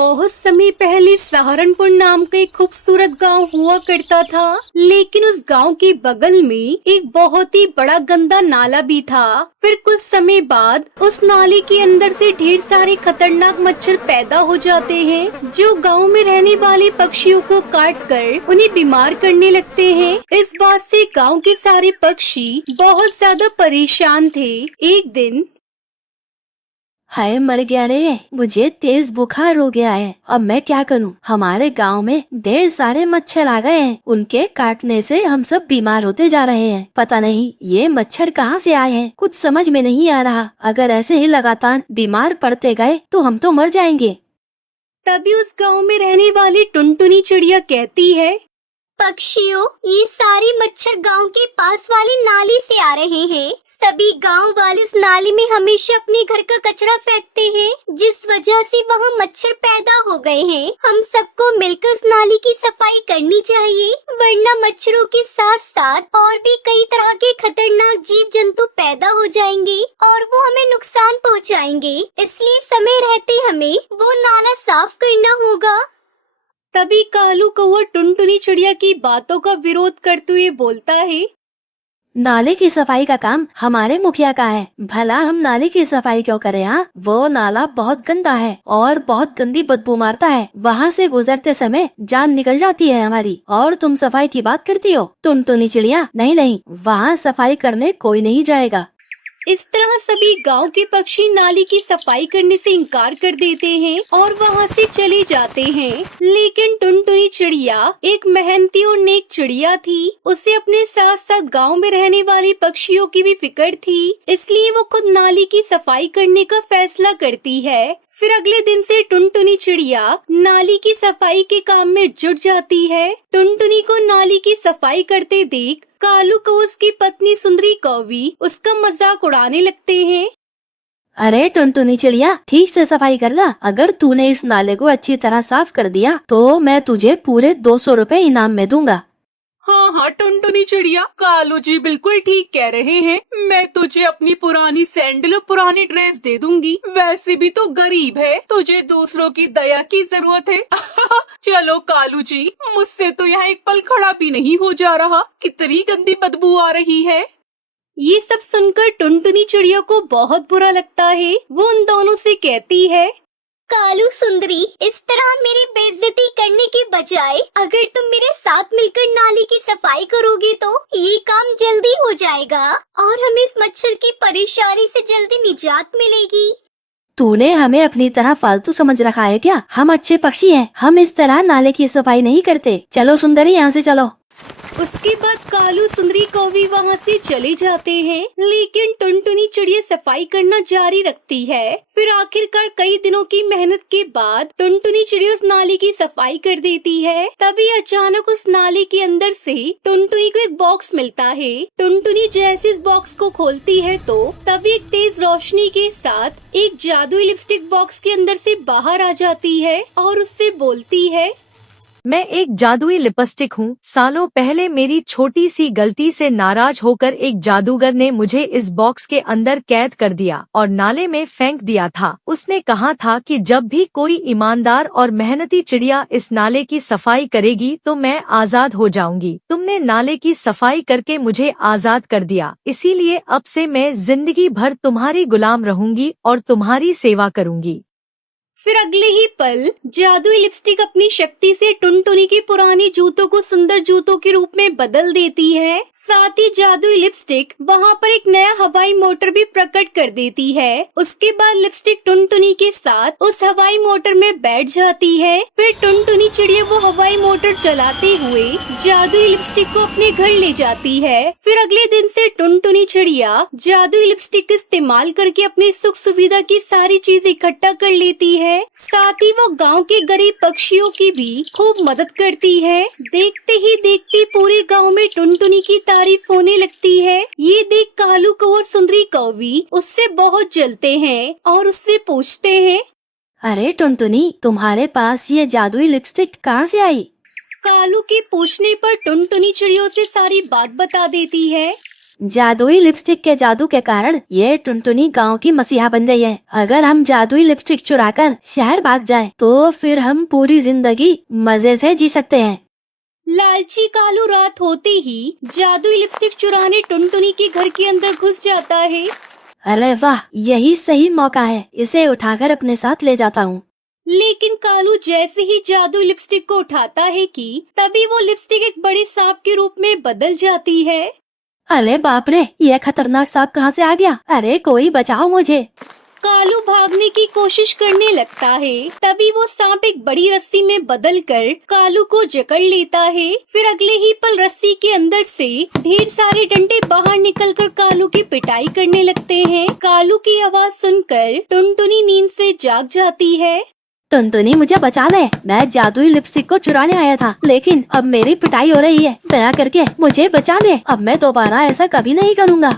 बहुत समय पहले सहारनपुर नाम का एक खूबसूरत गांव हुआ करता था, लेकिन उस गांव के बगल में एक बहुत ही बड़ा गंदा नाला भी था। फिर कुछ समय बाद उस नाले के अंदर से ढेर सारे खतरनाक मच्छर पैदा हो जाते हैं, जो गांव में रहने वाले पक्षियों को काट कर उन्हें बीमार करने लगते हैं। इस बात से गांव के सारे पक्षी बहुत ज्यादा परेशान थे। एक दिन हाय मर गया रे, मुझे तेज बुखार हो गया है। अब मैं क्या करूं? हमारे गांव में ढेर सारे मच्छर आ गए हैं। उनके काटने से हम सब बीमार होते जा रहे हैं। पता नहीं ये मच्छर कहां से आए हैं, कुछ समझ में नहीं आ रहा। अगर ऐसे ही लगातार बीमार पड़ते गए तो हम तो मर जाएंगे। तभी उस गांव में रहने वाली टुनटुनी चिड़िया कहती है, पक्षियों, ये सारे मच्छर गांव के पास वाले नाले से आ रहे हैं। सभी गांव वाले इस नाले में हमेशा अपने घर का कचरा फेंकते हैं, जिस वजह से वहाँ मच्छर पैदा हो गए हैं। हम सबको मिलकर इस नाले की सफाई करनी चाहिए, वरना मच्छरों के साथ साथ और भी कई तरह के खतरनाक जीव जंतु पैदा हो जाएंगे और वो हमें नुकसान पहुँचाएंगे। इसलिए समय रहते हमें वो नाला साफ करना होगा। तभी कालू कौआ टुनटुनी चिड़िया की बातों का विरोध करते हुए बोलता है, नाले की सफाई का काम हमारे मुखिया का है। भला हम नाले की सफाई क्यों करें? वो नाला बहुत गंदा है और बहुत गंदी बदबू मारता है। वहाँ से गुजरते समय जान निकल जाती है हमारी, और तुम सफाई की बात करती हो। टुनटुनी चिड़िया, नहीं नहीं, वहाँ सफाई करने कोई नहीं जाएगा। इस तरह सभी गांव के पक्षी नाली की सफाई करने से इनकार कर देते हैं और वहां से चले जाते हैं। लेकिन टुनटुनी चिड़िया एक मेहनती और नेक चिड़िया थी। उसे अपने साथ साथ गांव में रहने वाले पक्षियों की भी फिक्र थी, इसलिए वो खुद नाली की सफाई करने का फैसला करती है। फिर अगले दिन से टुनटुनी चिड़िया नाली की सफाई के काम में जुट जाती है। टुनटुनी को नाली की सफाई करते देख कालू को उसकी पत्नी सुंदरी कौवी उसका मजाक उड़ाने लगते हैं। अरे टुनटुनी चिड़िया, ठीक से सफाई कर ला। अगर तूने इस नाले को अच्छी तरह साफ कर दिया तो मैं तुझे पूरे 200 रुपए इनाम में दूंगा। हाँ हाँ टुनटुनी चिड़िया, कालू जी बिल्कुल ठीक कह रहे हैं। मैं तुझे अपनी पुरानी सैंडल और पुरानी ड्रेस दे दूंगी। वैसे भी तो गरीब है, तुझे दूसरों की दया की जरूरत है। चलो कालू जी, मुझसे तो यहाँ एक पल खड़ा भी नहीं हो जा रहा। कितनी गंदी बदबू आ रही है। ये सब सुनकर टुनटुनी चिड़िया को बहुत बुरा लगता है। वो उन दोनों से कहती है, कालू सुंदरी, इस तरह मेरी बेइज्जती करने के बजाय अगर तुम मेरे साथ मिलकर नाली की सफाई करोगे तो ये काम जल्दी हो जाएगा और हमें इस मच्छर की परेशानी से जल्दी निजात मिलेगी। तूने हमें अपनी तरह फालतू समझ रखा है क्या? हम अच्छे पक्षी हैं, हम इस तरह नाले की सफाई नहीं करते। चलो सुंदरी, यहाँ से चलो। उसके बाद कालू सुंदरी कौवी वहाँ से चले जाते हैं, लेकिन टुनटुनी चिड़िया सफाई करना जारी रखती है। फिर आखिरकार कई दिनों की मेहनत के बाद टुनटुनी चिड़िया उस नाली की सफाई कर देती है। तभी अचानक उस नाली के अंदर से टुनटुनी को एक बॉक्स मिलता है। टुनटुनी जैसे इस बॉक्स को खोलती है तो तभी एक तेज रोशनी के साथ एक जादुई लिपस्टिक बॉक्स के अंदर से बाहर आ जाती है और उससे बोलती है, मैं एक जादुई लिपस्टिक हूँ। सालों पहले मेरी छोटी सी गलती से नाराज होकर एक जादूगर ने मुझे इस बॉक्स के अंदर कैद कर दिया और नाले में फेंक दिया था। उसने कहा था कि जब भी कोई ईमानदार और मेहनती चिड़िया इस नाले की सफाई करेगी तो मैं आजाद हो जाऊंगी। तुमने नाले की सफाई करके मुझे आजाद कर दिया, इसीलिए अब से मैं जिंदगी भर तुम्हारी गुलाम रहूंगी और तुम्हारी सेवा करूंगी। फिर अगले ही पल जादुई लिपस्टिक अपनी शक्ति से टुनटुनी के पुराने जूतों को सुंदर जूतों के रूप में बदल देती है। साथ ही जादुई लिपस्टिक वहाँ पर एक नया हवाई मोटर भी प्रकट कर देती है। उसके बाद लिपस्टिक टुनटुनी के साथ उस हवाई मोटर में बैठ जाती है। फिर टुनटुनी चिड़िया वो हवाई मोटर चलाते हुए जादुई लिपस्टिक को अपने घर ले जाती है। फिर अगले दिन से टुनटुनी चिड़िया जादुई लिपस्टिक का इस्तेमाल करके अपनी सुख सुविधा की सारी चीज इकट्ठा कर लेती है। साथ ही वो गांव के गरीब पक्षियों की भी खूब मदद करती है। देखते ही देखते पूरे गांव में टुनटुनी की तारीफ होने लगती है। ये देख कालू कौवा और सुंदरी कौवी उससे बहुत जलते हैं और उससे पूछते हैं, अरे टुनटुनी, तुम्हारे पास ये जादुई लिपस्टिक कहाँ से आई? कालू के पूछने पर टुनटुनी चिड़ियों से सारी बात बता देती है। जादुई लिपस्टिक के जादू के कारण ये टुनटुनी गांव की मसीहा बन गई है। अगर हम जादुई लिपस्टिक चुराकर शहर भाग जाएं, तो फिर हम पूरी जिंदगी मजे से जी सकते हैं। लालची कालू रात होते ही जादुई लिपस्टिक चुराने टुनटुनी के घर के अंदर घुस जाता है। अरे वाह, यही सही मौका है, इसे उठाकर अपने साथ ले जाता हूँ। लेकिन कालू जैसे ही जादुई लिपस्टिक को उठाता है कि तभी वो लिपस्टिक एक बड़े सांप के रूप में बदल जाती है। अरे बाप रे, ये खतरनाक सांप कहाँ से आ गया? अरे कोई बचाओ मुझे। कालू भागने की कोशिश करने लगता है, तभी वो सांप एक बड़ी रस्सी में बदलकर कालू को जकड़ लेता है। फिर अगले ही पल रस्सी के अंदर से ढेर सारे डंडे बाहर निकलकर कालू की पिटाई करने लगते हैं। कालू की आवाज सुनकर टुनटुनी नींद से जाग जाती है। टुनटुनी मुझे बचा ले, मैं जादुई लिपस्टिक को चुराने आया था, लेकिन अब मेरी पिटाई हो रही है। दया करके मुझे बचा ले, अब मैं दोबारा ऐसा कभी नहीं करूँगा।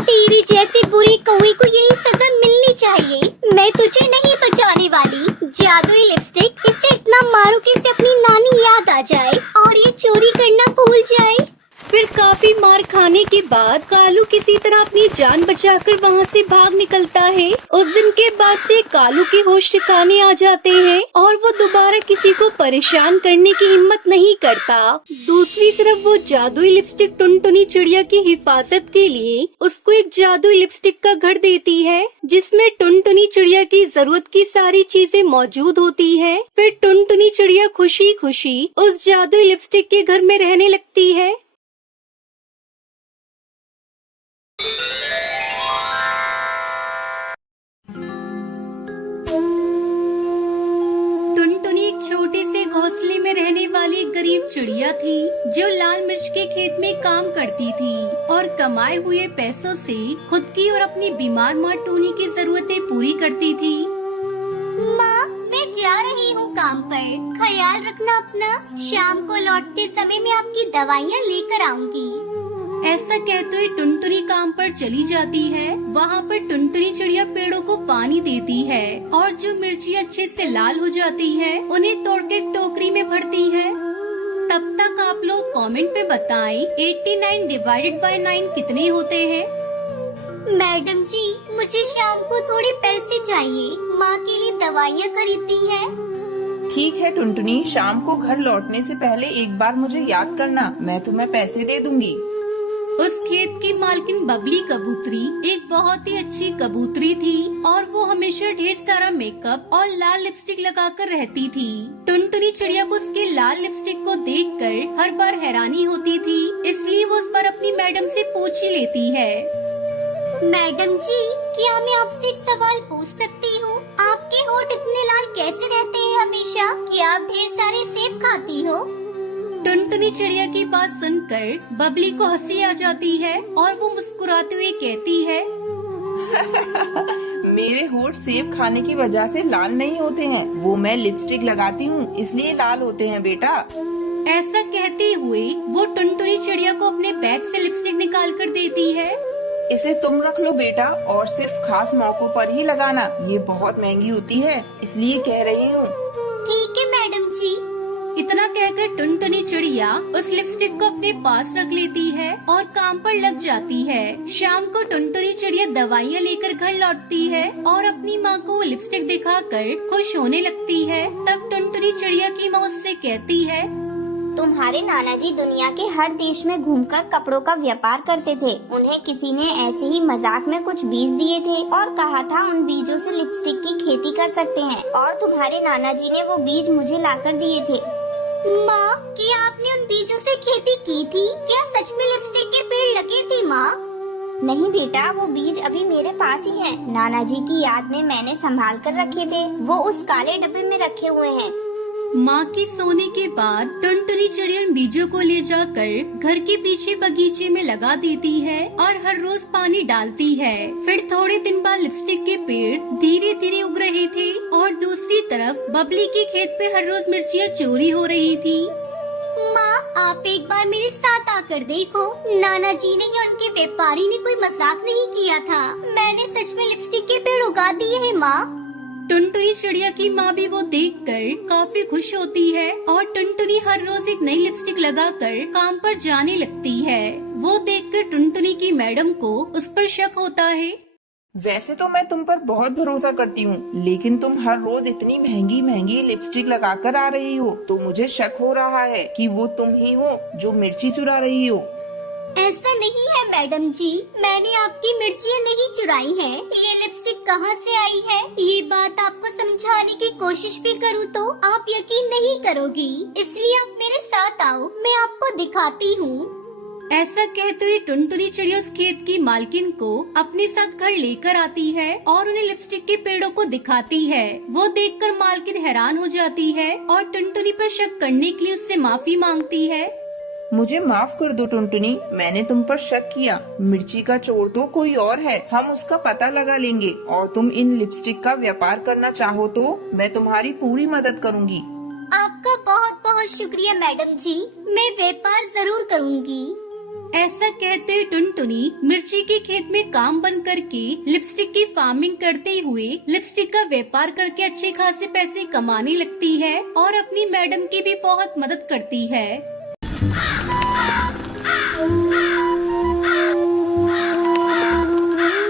तेरी जैसी बुरी कौवी को यही सजा मिलनी चाहिए। मैं तुझे नहीं बचाने वाली। जादुई लिपस्टिक, इसे इतना मारो कि इसे अपनी नानी याद आ जाए और ये चोरी करना भूल जाए। फिर काफी मार खाने के बाद कालू किसी तरह अपनी जान बचाकर वहाँ से भाग निकलता है। उस दिन के बाद से कालू के होश ठिकाने आ जाते हैं और वो दोबारा किसी को परेशान करने की हिम्मत नहीं करता। दूसरी तरफ वो जादुई लिपस्टिक टुनटुनी चिड़िया की हिफाजत के लिए उसको एक जादुई लिपस्टिक का घर देती है, जिसमें टुनटुनी चिड़िया की जरूरत की सारी चीजें मौजूद होती है। फिर टुनटुनी चिड़िया खुशी खुशी उस जादुई लिपस्टिक के घर में रहने लगती है। टुनटुनी एक छोटे से घोंसले में रहने वाली एक गरीब चिड़िया थी, जो लाल मिर्च के खेत में काम करती थी और कमाए हुए पैसों से खुद की और अपनी बीमार माँ टूनी की जरूरतें पूरी करती थी। माँ, मैं जा रही हूँ काम पर। ख्याल रखना अपना। शाम को लौटते समय मैं आपकी दवाइयाँ लेकर आऊंगी। ऐसा कहते हुए टुनटुनी काम पर चली जाती है। वहाँ पर टुनटुनी चिड़िया पेड़ों को पानी देती है और जो मिर्ची अच्छे से लाल हो जाती है उन्हें तोड़ के टोकरी में भरती है। तब तक आप लोग कमेंट पे बताएं 89 डिवाइडेड बाय 9 कितने होते हैं। मैडम जी, मुझे शाम को थोड़े पैसे चाहिए। माँ के लिए दवाइयाँ खरीदनी है। ठीक है टुनटुनी, शाम को घर लौटने से पहले एक बार मुझे याद करना, मैं तुम्हें पैसे दे दूंगी। उस खेत की मालकिन बबली कबूतरी एक बहुत ही अच्छी कबूतरी थी और वो हमेशा ढेर सारा मेकअप और लाल लिपस्टिक लगाकर रहती थी। टुनटुनी चिड़िया को उसके लाल लिपस्टिक को देखकर हर बार हैरानी होती थी, इसलिए वो उस बार अपनी मैडम से पूछ ही लेती है। मैडम जी, क्या मैं आपसे एक सवाल पूछ सकती हूँ? आपके होठ इतने लाल कैसे रहते हैं हमेशा? क्या आप ढेर सारे सेब खाती हो? टुनटुनी चिड़िया की बात सुनकर बबली को हंसी आ जाती है और वो मुस्कुराते हुए कहती है, मेरे होठ सेब खाने की वजह से लाल नहीं होते हैं, वो मैं लिपस्टिक लगाती हूँ इसलिए लाल होते हैं बेटा। ऐसा कहते हुए वो टुनटुनी चिड़िया को अपने बैग से लिपस्टिक निकाल कर देती है। इसे तुम रख लो बेटा और सिर्फ खास मौकों पर ही लगाना, ये बहुत महंगी होती है इसलिए कह रही हूँ। ठीक है मैडम जी। इतना कहकर टुनटुनी चिड़िया उस लिपस्टिक को अपने पास रख लेती है और काम पर लग जाती है। शाम को टुनटुनी चिड़िया दवाइयाँ लेकर घर लौटती है और अपनी माँ को वो लिपस्टिक दिखाकर खुश होने लगती है। तब टुनटुनी चिड़िया की माँ उससे कहती है, तुम्हारे नाना जी दुनिया के हर देश में घूमकर कपड़ों का व्यापार करते थे। उन्हें किसी ने ऐसे ही मजाक में कुछ बीज दिए थे और कहा था उन बीजों से लिपस्टिक की खेती कर सकते हैं, और तुम्हारे नाना जी ने वो बीज मुझे लाकर दिए थे। माँ, क्या आपने उन बीजों से खेती की थी? क्या सच में लिपस्टिक के पेड़ लगे थे माँ? नहीं बेटा, वो बीज अभी मेरे पास ही हैं। नाना जी की याद में मैंने संभाल कर रखे थे, वो उस काले डब्बे में रखे हुए हैं। माँ के सोने के बाद टुनटुनी चिड़िया उन बीजों को ले जाकर घर के पीछे बगीचे में लगा देती है और हर रोज पानी डालती है। फिर थोड़े दिन बाद लिपस्टिक के पेड़ धीरे धीरे उग रहे थे और दूसरी तरफ बबली के खेत पे हर रोज मिर्चियाँ चोरी हो रही थी। माँ, आप एक बार मेरे साथ आकर देखो। नाना जी ने या उनके व्यापारी ने कोई मजाक नहीं किया था। मैंने सच में लिपस्टिक के पेड़ उगा दिए हैं माँ। टुनटुनी चिड़िया की माँ भी वो देखकर काफी खुश होती है और टुनटुनी हर रोज एक नई लिपस्टिक लगाकर काम पर जाने लगती है। वो देखकर टुनटुनी की मैडम को उस पर शक होता है। वैसे तो मैं तुम पर बहुत भरोसा करती हूँ, लेकिन तुम हर रोज इतनी महंगी महंगी लिपस्टिक लगाकर आ रही हो, तो मुझे शक हो रहा है कि वो तुम ही हो जो मिर्ची चुरा रही हो। ऐसा नहीं है मैडम जी, मैंने आपकी मिर्चियाँ नहीं चुराई हैं। ये लिपस्टिक कहाँ से आई है, ये बात आपको समझाने की कोशिश भी करूँ तो आप यकीन नहीं करोगी, इसलिए आप मेरे साथ आओ, मैं आपको दिखाती हूँ। ऐसा कहते हुए टुनटुनी चिड़िया उस खेत की मालकिन को अपने साथ घर लेकर आती है और उन्हें लिपस्टिक के पेड़ों को दिखाती है। वो देखकर मालकिन हैरान हो जाती है और टुनटुनी पर शक करने के लिए उससे माफी मांगती है। मुझे माफ कर दो टुनटुनी, मैंने तुम पर शक किया। मिर्ची का चोर तो कोई और है, हम उसका पता लगा लेंगे। और तुम इन लिपस्टिक का व्यापार करना चाहो तो मैं तुम्हारी पूरी मदद करूँगी। आपका बहुत बहुत शुक्रिया मैडम जी, मैं व्यापार जरूर करूँगी। ऐसा कहते हुए टुनटुनी मिर्ची के खेत में काम बंद करके लिपस्टिक की फार्मिंग करते हुए लिपस्टिक का व्यापार करके अच्छे खासे पैसे कमाने लगती है और अपनी मैडम की भी बहुत मदद करती है।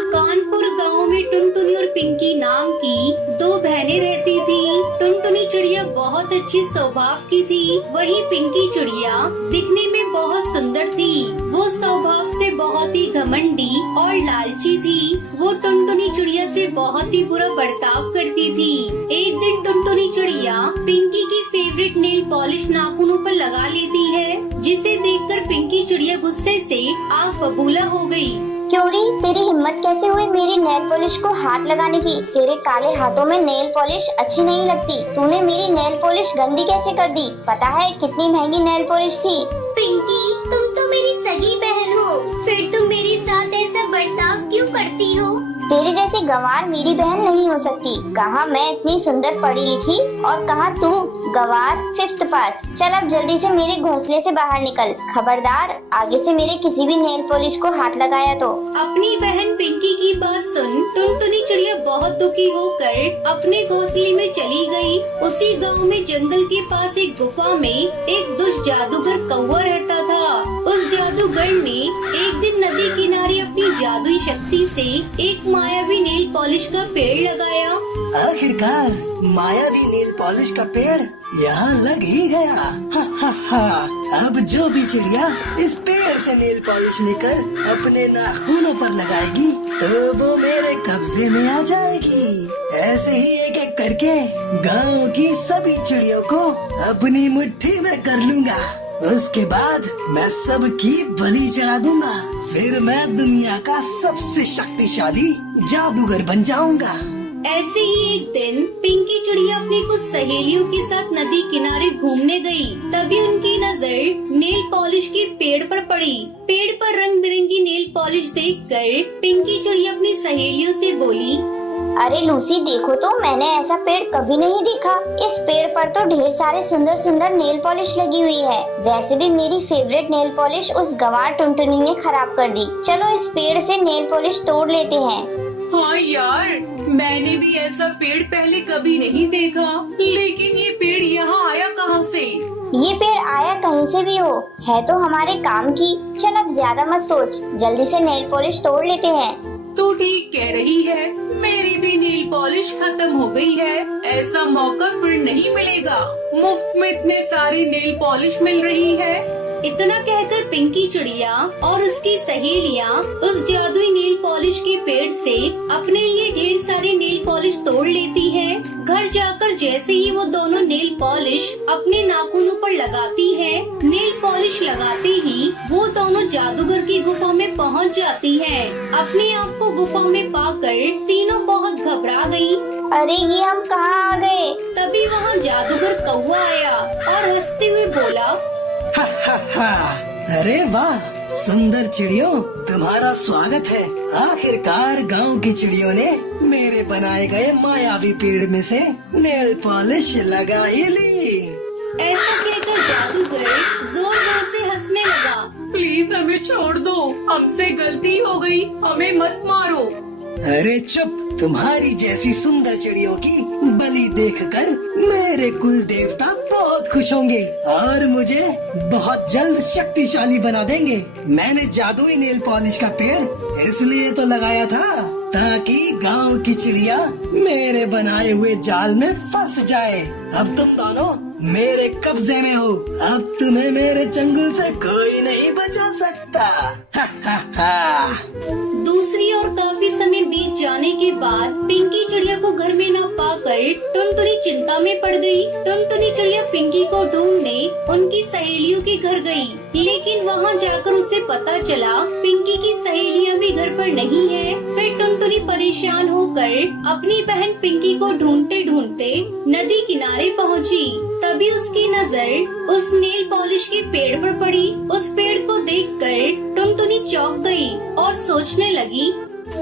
कानपुर गांव में टुनटुनी और पिंकी नाम की दो बहनें रहती थी। टुनटुनी चिड़िया बहुत अच्छी स्वभाव की थी, वहीं पिंकी चिड़िया दिखने में बहुत सुंदर थी। वो स्वभाव से बहुत ही घमंडी और लालची थी। वो टुनटुनी चिड़िया से बहुत ही बुरा बर्ताव करती थी। एक दिन टुनटुनी चिड़िया पिंकी की फेवरेट नेल पॉलिश नाखूनों पर लगा लेती है, जिसे देखकर पिंकी चिड़िया गुस्से से आग बबूला हो गई। क्योंकि तेरी हिम्मत कैसे हुई मेरी नेल पॉलिश को हाथ लगाने की? तेरे काले हाथों में नेल पॉलिश अच्छी नहीं लगती। तूने मेरी नेल पॉलिश गंदी कैसे कर दी? पता है कितनी महंगी नेल पॉलिश थी? पिंकी, तुम तो मेरी सगी बहन हो, फिर तुम मेरे साथ ऐसा बर्ताव क्यों करती हो? तेरे जैसी गंवार मेरी बहन नहीं हो सकती। कहाँ मैं इतनी सुंदर पढ़ी लिखी और कहाँ तू गंवार 5th पास। चल अब जल्दी से मेरे घोंसले से बाहर निकल। खबरदार आगे से मेरे किसी भी नेल पॉलिश को हाथ लगाया तो। अपनी बहन पिंकी की बात सुन टुनटुनी चिड़िया बहुत दुखी होकर अपने घोंसले में चली गई। उसी गांव में जंगल के पास एक गुफा में एक दुष्ट जादूगर कौवा रहता था। उस जादूगर ने एक दिन नदी किनारे अपनी जादुई शक्ति से एक मायावी नेल पॉलिश का पेड़ लगाया। आखिरकार मायावी नेल पॉलिश का पेड़ यहाँ लग ही गया। हा हा हा। अब जो भी चिड़िया इस पेड़ से नेल पॉलिश लेकर अपने नाखूनों पर लगाएगी तो वो मेरे कब्जे में आ जाएगी। ऐसे ही एक एक करके गांव की सभी चिड़ियों को अपनी मुट्ठी में कर लूंगा। उसके बाद मैं सबकी बलि चढ़ा दूंगा। फिर मैं दुनिया का सबसे शक्तिशाली जादूगर बन जाऊंगा। ऐसे ही एक दिन पिंकी चिड़िया अपनी कुछ सहेलियों के साथ नदी किनारे घूमने गई। तभी उनकी नजर नेल पॉलिश के पेड़ पर पड़ी। पेड़ पर रंग बिरंगी नेल पॉलिश देखकर पिंकी चिड़िया अपनी सहेलियों से बोली, अरे लूसी देखो तो, मैंने ऐसा पेड़ कभी नहीं देखा। इस पेड़ पर तो ढेर सारे सुंदर सुंदर नेल पॉलिश लगी हुई है। वैसे भी मेरी फेवरेट नेल पॉलिश उस गंवार टुनटुनी ने खराब कर दी। चलो इस पेड़ से नेल पॉलिश तोड़ लेते हैं। हाँ यार, मैंने भी ऐसा पेड़ पहले कभी नहीं देखा, लेकिन ये पेड़ यहाँ आया कहाँ से? ये पेड़ आया कहीं से भी हो, है तो हमारे काम की। चल अब ज्यादा मत सोच, जल्दी से नेल पॉलिश तोड़ लेते हैं। तू ठीक कह रही है, मेरी भी नेल पॉलिश खत्म हो गई है। ऐसा मौका फिर नहीं मिलेगा। मुफ्त में इतने सारी नेल पॉलिश मिल रही है। इतना कहकर पिंकी चिड़िया और उसकी सहेलियाँ उस जादुई नेल पॉलिश के पेड़ से अपने लिए ढेर सारी नेल पॉलिश तोड़ लेती है। घर जाकर जैसे ही वो दोनों नेल पॉलिश अपने नाखूनों पर लगाती है, नेल पॉलिश लगाते ही वो दोनों जादूगर की गुफा में पहुंच जाती है। अपने आप को गुफा में पाकर तीनों बहुत घबरा गई। अरे ये हम कहाँ आ गए? तभी वहाँ जादूगर कौवा आया और हंसते हुए बोला, हा हा हा। अरे वाह सुंदर चिड़ियों, तुम्हारा स्वागत है। आखिरकार गांव की चिड़ियों ने मेरे बनाए गए मायावी पेड़ में से नेल पॉलिश लगा ही ली। ऐसा कहकर जादूगर जोर जोर से हंसने लगा। प्लीज हमें छोड़ दो, हमसे गलती हो गई, हमें मत मारो। अरे चुप, तुम्हारी जैसी सुंदर चिड़ियों की बलि देखकर मेरे कुल देवता बहुत खुश होंगे और मुझे बहुत जल्द शक्तिशाली बना देंगे। मैंने जादुई नेल पॉलिश का पेड़ इसलिए तो लगाया था ताकि गांव की चिड़िया मेरे बनाए हुए जाल में फंस जाए। अब तुम दोनों मेरे कब्जे में हो, अब तुम्हें मेरे चंगुल से कोई नहीं बचा सकता। हा हा हा। दूसरी ओर काफी समय बीत जाने के बाद पिंकी चिड़िया को घर में न पाकर टुनटुनी चिंता में पड़ गई। टुनटुनी चिड़िया पिंकी को ढूंढने उनकी सहेलियों के घर गई, लेकिन वहां जाकर उसे पता चला पिंकी की सहेलियां भी घर पर नहीं है। फिर टुनटुनी परेशान होकर अपनी बहन पिंकी को ढूंढते ढूंढते नदी किनारे पहुंची। तभी उसकी नजर उस नेल पॉलिश के पेड़ पर पड़ी। उस पेड़ को देखकर टुनटुनी चौंक गई और सोचने लगी,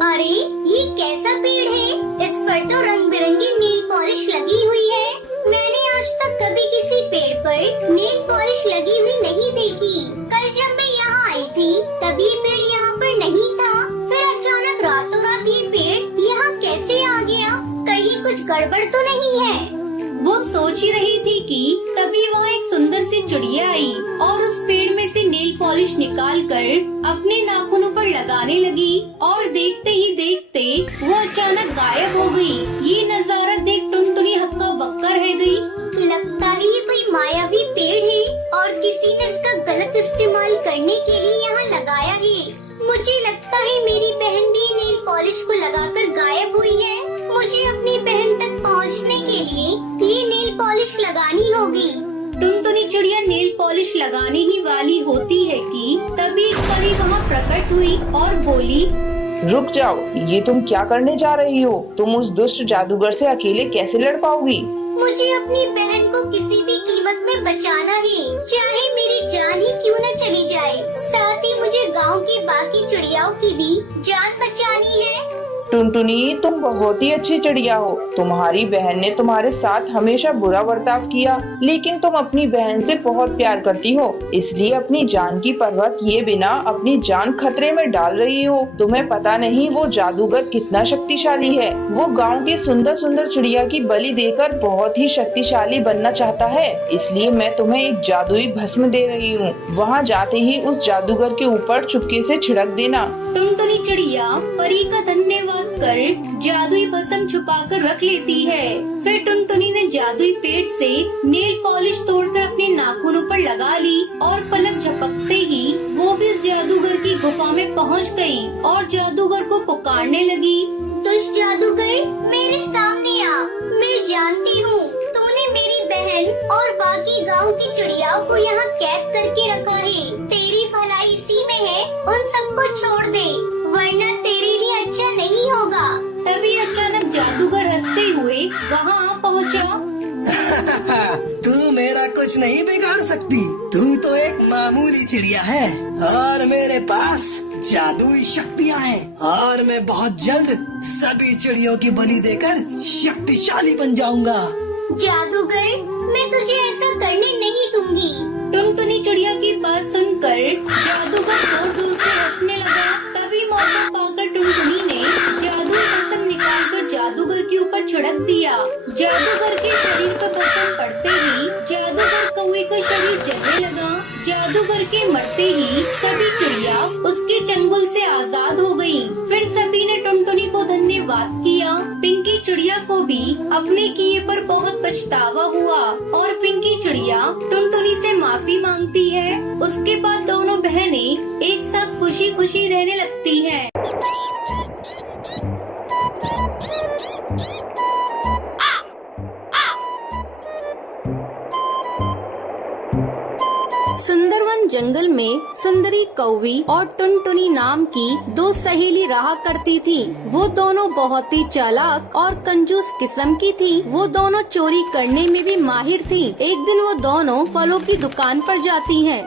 अरे ये कैसा पेड़ है? इस पर तो रंग बिरंगी नेल पॉलिश लगी हुई है। मैंने आज तक कभी किसी पेड़ पर नेल पॉलिश लगी हुई नहीं देखी। कल जब मैं यहाँ आई थी तब ये पेड़ यहाँ पर नहीं था, फिर अचानक रातों रात ये पेड़ यहाँ कैसे आ गया? कहीं कुछ गड़बड़ तो नहीं है? वो सोच ही रही थी कि तभी वहाँ एक सुंदर सी चिड़िया आई और उस पेड़ में से नेल पॉलिश निकालकर अपने नाखूनों पर लगाने लगी और देखते ही देखते वो अचानक गायब हो गई। ये नजारा देख टुनटुनी हक्का बक्का रह गई। लगता है ये कोई मायावी पेड़ है और किसी ने इसका गलत इस्तेमाल करने के लिए यहाँ लगाया है। मुझे लगता है मेरी बहन भी नेल पॉलिश को लगाकर गायब हुई है। मुझे अपनी बहन तक पहुँचने के लिए ये नेल पॉलिश लगानी होगी। टुनटुनी चिड़िया नेल पॉलिश लगाने ही वाली होती है कि तभी एक परी वहाँ प्रकट हुई और बोली, रुक जाओ, ये तुम क्या करने जा रही हो? तुम उस दुष्ट जादूगर से अकेले कैसे लड़ पाओगी? मुझे अपनी बहन को किसी भी कीमत में बचाना है, चाहे मेरी जान ही क्यों न चली जाए। साथ ही मुझे गांव की बाकी चिड़ियाओं की भी जान बचानी है। टुनटुनी, तुम बहुत ही अच्छी चिड़िया हो। तुम्हारी बहन ने तुम्हारे साथ हमेशा बुरा बर्ताव किया, लेकिन तुम अपनी बहन से बहुत प्यार करती हो, इसलिए अपनी जान की परवाह किए बिना अपनी जान खतरे में डाल रही हो। तुम्हें पता नहीं वो जादूगर कितना शक्तिशाली है। वो गांव की सुंदर सुंदर चिड़िया की बलि देकर बहुत ही शक्तिशाली बनना चाहता है, इसलिए मैं तुम्हें एक जादुई भस्म दे रही हूँ। वहाँ जाते ही उस जादूगर के ऊपर चुपके से छिड़क देना। टुनटुनी चिड़िया परी का धन्यवाद कर जादुई भस्म छुपा कर रख लेती है। फिर टुनटुनी ने जादुई पेड़ से नेल पॉलिश तोड़कर अपने नाखूनों पर लगा ली और पलक झपकते ही वो भी इस जादूगर की गुफा में पहुंच गई और जादूगर को पुकारने लगी। दुष्ट जादूगर, मेरे सामने आ। मैं जानती हूँ तूने मेरी बहन और बाकी गांव की चिड़ियाओं को यहाँ कैद करके रखा है। तेरी भलाई इसी में है, उन सबको छोड़ दे, वरना तेरे लिए अच्छा नहीं होगा। तभी अचानक जादूगर हंसते हुए वहाँ आ पहुँचा। तू मेरा कुछ नहीं बिगाड़ सकती। तू तो एक मामूली चिड़िया है और मेरे पास जादुई शक्तियाँ हैं और मैं बहुत जल्द सभी चिड़ियों की बलि देकर शक्तिशाली बन जाऊंगा। जादूगर, मैं तुझे ऐसा करने नहीं दूंगी। टुनटुनी चिड़िया की बात सुनकर जादूगर जोर जोर से हंसने लगा। तभी मौका पाकर टुनटुनी ने जादुई भस्म निकालकर जादूगर के ऊपर छिड़क दिया। जादूगर के शरीर पर भस्म पड़ते ही जादूगर कौवे का शरीर जलने लगा। जादूगर के मरते ही सभी चिड़िया उसके चंगुल से आजाद हो गयी। फिर सभी ने टुनटुनी को धन्यवाद किया। पिंकी चिड़िया को भी अपने किए पर बहुत पछतावा हुआ और पिंकी चिड़िया टुनटुनी से माफी मांगती है। उसके बाद दोनों बहनें एक साथ खुशी खुशी रहने लगती हैं। सुंदरवन जंगल में सुंदरी कौवी और टुनटुनी नाम की दो सहेली रहा करती थी। वो दोनों बहुत ही चालाक और कंजूस किस्म की थी। वो दोनों चोरी करने में भी माहिर थी। एक दिन वो दोनों फलों की दुकान पर जाती हैं।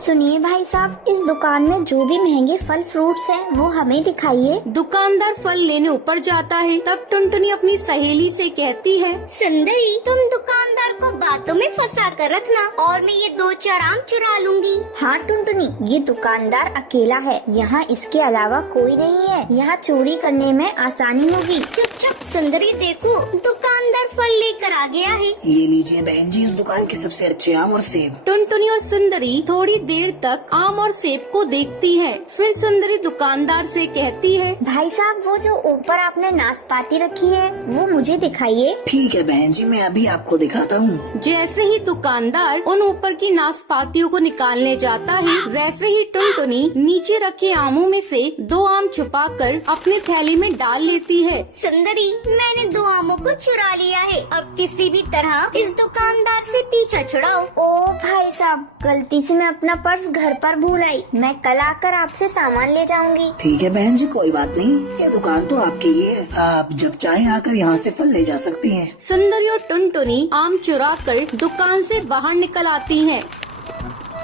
सुनिए भाई साहब, इस दुकान में जो भी महंगे फल फ्रूट्स हैं वो हमें दिखाइए। दुकानदार फल लेने ऊपर जाता है। तब टुनटुनी अपनी सहेली से कहती है, सुंदरी, तुम दुकानदार को बातों में फंसा कर रखना और मैं ये 2-4 आम चुरा लूंगी। हाँ टुनटुनी, ये दुकानदार अकेला है, यहाँ इसके अलावा कोई नहीं है, यहाँ चोरी करने में आसानी होगी। चुप चुप सुंदरी, देखो दुकानदार फल लेकर आ गया है। ये लीजिए बहन जी, इस दुकान के सबसे अच्छे आम और सेब। टुनटुनी और सुंदरी थोड़ी देर तक आम और सेब को देखती है। फिर सुंदरी दुकानदार से कहती है, भाई साहब, वो जो ऊपर आपने नाशपाती रखी है वो मुझे दिखाइए। ठीक है बहन जी, मैं अभी आपको दिखाता हूँ। जैसे ही दुकानदार उन ऊपर की नाशपातियों को निकालने जाता है, वैसे ही टुनटुनी नीचे रखे आमों में से 2 आम छुपाकर अपनी थैली में डाल लेती है। सुंदरी, मैंने 2 आमों को चुरा लिया है। अब किसी भी तरह इस दुकानदार से पीछा छुड़ाओ। ओ भाई साहब, गलती से मैं अपना पर्स घर पर भूल आई, मैं कल आकर आपसे सामान ले जाऊंगी। ठीक है बहन जी, कोई बात नहीं, ये दुकान तो आपकी ही है, आप जब चाहें आकर यहाँ से फल ले जा सकती हैं। सुंदरी और टुनटुनी आम चुरा कर दुकान से बाहर निकल आती हैं।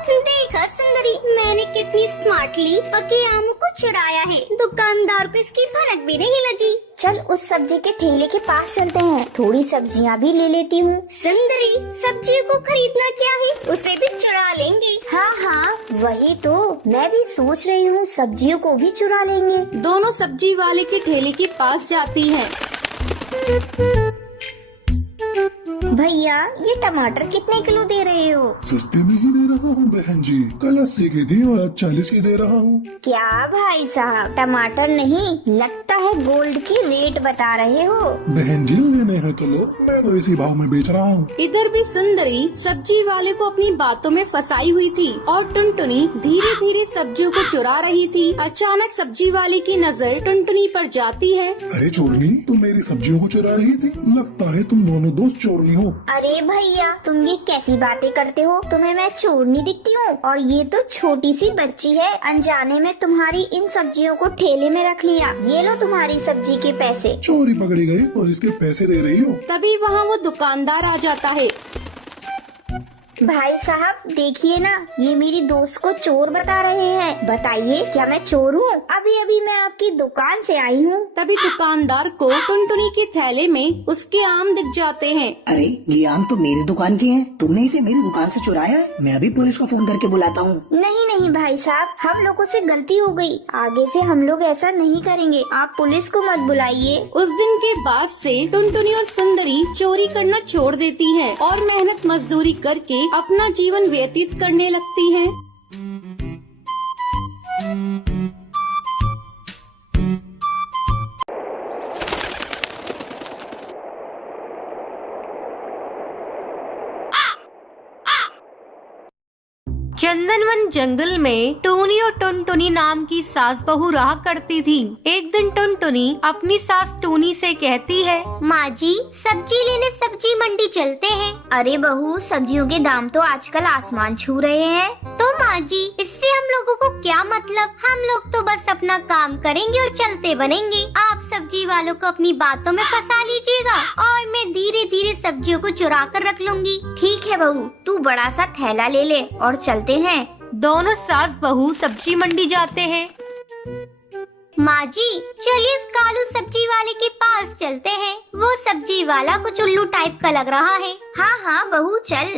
देखा सुंदरी, मैंने कितनी स्मार्टली पके आमों को चुराया है। दुकानदार को इसकी भनक भी नहीं लगी। चल उस सब्जी के ठेले के पास चलते हैं, थोड़ी सब्जियाँ भी ले लेती हूँ। सुंदरी, सब्जी को खरीदना क्या है, उसे भी चुरा लेंगे। हाँ हाँ, वही तो मैं भी सोच रही हूँ, सब्जियों को भी चुरा लेंगे। दोनों सब्जी वाले के ठेले के पास जाती हैं। भैया, ये टमाटर कितने किलो दे रहे हो? सस्ते में ही दे रहा हूँ बहन जी, कल 80 की थी और आज 40 की दे रहा हूँ। क्या भाई साहब, टमाटर नहीं, लगता है गोल्ड की रेट बता रहे हो। बहन जी, लेने हैं तो लो, मैं तो इसी भाव में बेच रहा हूँ। इधर भी सुंदरी सब्जी वाले को अपनी बातों में फंसाई हुई थी और टुनटुनी धीरे धीरे सब्जियों को चुरा रही थी। अचानक सब्जी वाले की नजर टुनटुनी पर जाती है। अरे चोरनी, तुम मेरी सब्जियों को चुरा रही थी, लगता है तुम दोनों दोस्त चोरनी हो। अरे भैया, तुम ये कैसी बातें करते हो, तुम्हें मैं चोरनी दिखती हूँ? और ये तो छोटी सी बच्ची है, अनजाने में तुम्हारी इन सब्जियों को ठेले में रख लिया। ये लो तुम्हारी सब्जी के पैसे। चोरी पकड़ी गई तो इसके पैसे दे रही हो। तभी वहाँ वो दुकानदार आ जाता है। भाई साहब, देखिए ना, ये मेरी दोस्त को चोर बता रहे हैं। बताइए, क्या मैं चोर हूँ? अभी अभी मैं आपकी दुकान से आई हूँ। तभी दुकानदार को टुनटुनी के थैले में उसके आम दिख जाते हैं। अरे ये आम तो मेरी दुकान के हैं, तुमने इसे मेरी दुकान से चुराया है? मैं अभी पुलिस को फोन करके बुलाता हूँ। नहीं नहीं भाई साहब, हम लोगों से गलती हो गई, आगे से हम लोग ऐसा नहीं करेंगे, आप पुलिस को मत बुलाइए। उस दिन के बाद से टुनटुनी और सुंदरी चोरी करना छोड़ देती हैं और मेहनत मजदूरी करके अपना जीवन व्यतीत करने लगती हैं। चंदनवन जंगल में टोनी और टुनटुनी नाम की सास बहू रहा करती थी। एक दिन टुनटुनी अपनी सास टोनी से कहती है, माँ जी, सब्जी लेने सब्जी मंडी चलते हैं। अरे बहू, सब्जियों के दाम तो आजकल आसमान छू रहे हैं। तो माँ जी, इससे हम लोगों को क्या मतलब? हम लोग तो बस अपना काम करेंगे और चलते बनेंगे। आप सब्जी वालों को अपनी बातों में फंसा लीजिएगा और मैं धीरे धीरे सब्जियों को चुरा कर रख लूंगी। ठीक है बहू, तू बड़ा सा थैला ले ले और चलते हैं। दोनों सास बहू सब्जी मंडी जाते हैं। माँ जी, चलिए इस कालू सब्जी वाले के पास चलते हैं। वो सब्जी वाला कुछ उल्लू टाइप का लग रहा है। हाँ हाँ बहू, चल।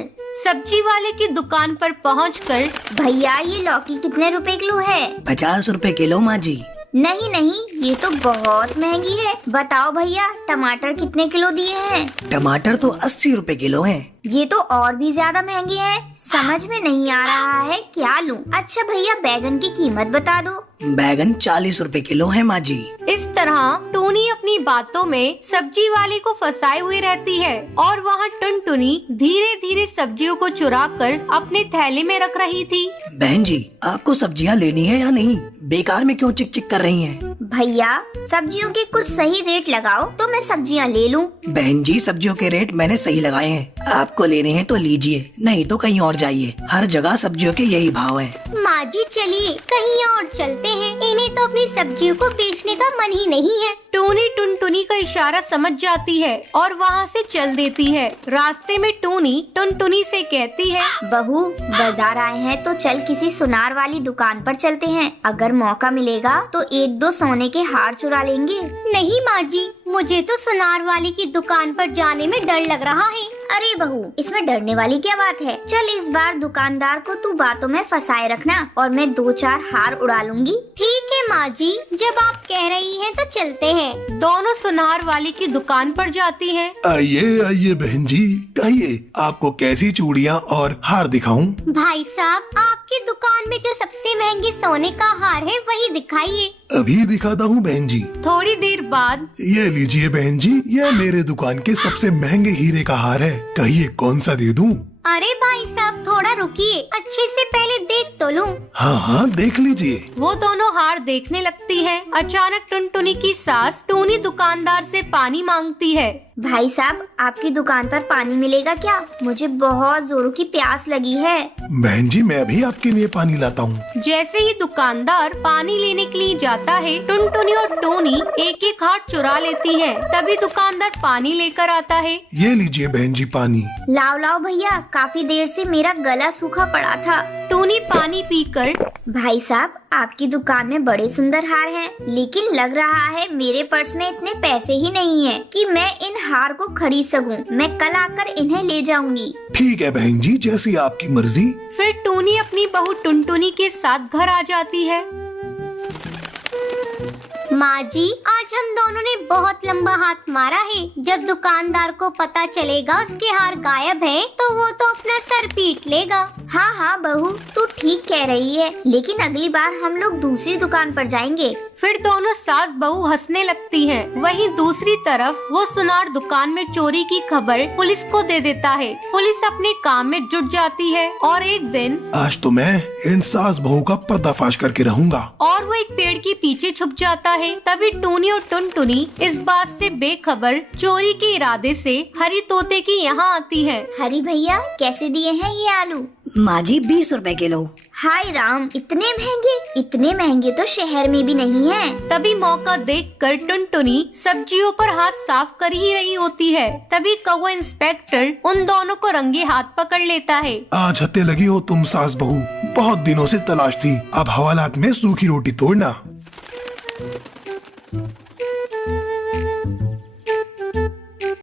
सब्जी वाले की दुकान पर पहुंचकर, भैया, ये लौकी कितने रुपए किलो है? 50 रुपए किलो माँ जी। नहीं नहीं, ये तो बहुत महंगी है। बताओ भैया, टमाटर कितने किलो दिए हैं? टमाटर तो 80 रुपए किलो हैं। ये तो और भी ज्यादा महंगे हैं। समझ में नहीं आ रहा है, क्या लूं? अच्छा भैया, बैगन की कीमत बता दो। बैगन 40 रुपए किलो है माँ जी। इस तरह टोनी अपनी बातों में सब्जी वाले को फंसाए हुए रहती है और वहाँ टुनटुनी धीरे धीरे सब्जियों को चुरा कर अपने थैले में रख रही थी। बहन जी, आपको सब्जियाँ लेनी है या नहीं? बेकार में क्यों चिक चिक कर रही हैं? भैया सब्जियों के कुछ सही रेट लगाओ तो मैं सब्जियां ले लूं। बहन जी सब्जियों के रेट मैंने सही लगाए हैं, आपको लेने हैं तो लीजिए, नहीं तो कहीं और जाइए, हर जगह सब्जियों के यही भाव हैं। माँ जी चलिए कहीं और चलते हैं, इन्हें तो अपनी सब्जियों को बेचने का मन ही नहीं है। टूनी टुनटुनी का इशारा समझ जाती है और वहाँ से चल देती है। रास्ते में टूनी टुनटुनी से कहती है, बहू बाजार आए हैं तो चल किसी सुनार वाली दुकान पर चलते हैं, अगर मौका मिलेगा तो 1-2 सोने के हार चुरा लेंगे। नहीं माँ जी, मुझे तो सुनार वाली की दुकान पर जाने में डर लग रहा है। अरे बहू इसमें डरने वाली क्या बात है, चल इस बार दुकानदार को तू बातों में फंसाए रखना और मैं 2-4 हार उड़ा लूंगी। ठीक है माँ जी, जब आप कह रही हैं तो चलते हैं। दोनों सुनार वाली की दुकान पर जाती हैं। आइए आइए बहन जी, कहिए आपको कैसी चूड़ियाँ और हार दिखाऊं? भाई साहब आपकी दुकान में जो सबसे महंगे सोने का हार है वही दिखाइए। अभी दिखाता हूँ बहन जी। थोड़ी देर बाद, ये लीजिए बहन जी, यह मेरे दुकान के सबसे महंगे हीरे का हार है, कहिए कौन सा दे दूं? अरे भाई साहब थोड़ा रुकिए, अच्छे से पहले देख तो लूं। हाँ हाँ देख लीजिए। वो दोनों हार देखने लगती हैं। अचानक टुनटुनी की सास टूनी दुकानदार से पानी मांगती है। भाई साहब आपकी दुकान पर पानी मिलेगा क्या, मुझे बहुत जोरों की प्यास लगी है। बहन जी मैं भी आपके लिए पानी लाता हूँ। जैसे ही दुकानदार पानी लेने के लिए जाता है, टुनटुनी और टोनी एक एक हार चुरा लेती हैं। तभी दुकानदार पानी लेकर आता है। ये लीजिए बहन जी पानी। लाओ लाओ भैया, काफी देर से मेरा गला सूखा पड़ा था। टोनी पानी पीकर, भाई साहब आपकी दुकान में बड़े सुंदर हार हैं, लेकिन लग रहा है मेरे पर्स में इतने पैसे ही नहीं हैं कि मैं इन हार को खरीद सकूं। मैं कल आकर इन्हें ले जाऊंगी। ठीक है बहन जी, जैसी आपकी मर्जी। फिर टोनी अपनी बहू टुनटुनी के साथ घर आ जाती है। माँ जी आज हम दोनों ने बहुत लंबा हाथ मारा है। जब दुकानदार को पता चलेगा उसके हार गायब है तो वो तो अपना सर पीट लेगा। हाँ हाँ बहू तू ठीक कह रही है, लेकिन अगली बार हम लोग दूसरी दुकान पर जाएंगे। फिर दोनों सास बहू हंसने लगती हैं। वहीं दूसरी तरफ वो सुनार दुकान में चोरी की खबर पुलिस को दे देता है। पुलिस अपने काम में जुट जाती है और एक दिन आज तो मैं इन सास बहू का पर्दाफाश करके रहूंगा। और वो एक पेड़ के पीछे छुप जाता है। तभी टूनी और टुनटुनी इस बात से बेखबर चोरी के इरादे से हरी तोते की यहाँ आती है। हरी भैया कैसे दिए हैं ये आलू? माँ जी 20 रुपए किलो। हाय राम, इतने महंगे तो शहर में भी नहीं है। तभी मौका देखकर टुनटुनी सब्जियों पर हाथ साफ कर ही रही होती है। तभी कौवा इंस्पेक्टर उन दोनों को रंगे हाथ पकड़ लेता है। आज हत्ते लगी हो तुम सास बहू, बहुत दिनों से तलाश थी, अब हवालात में सूखी रोटी तोड़ना।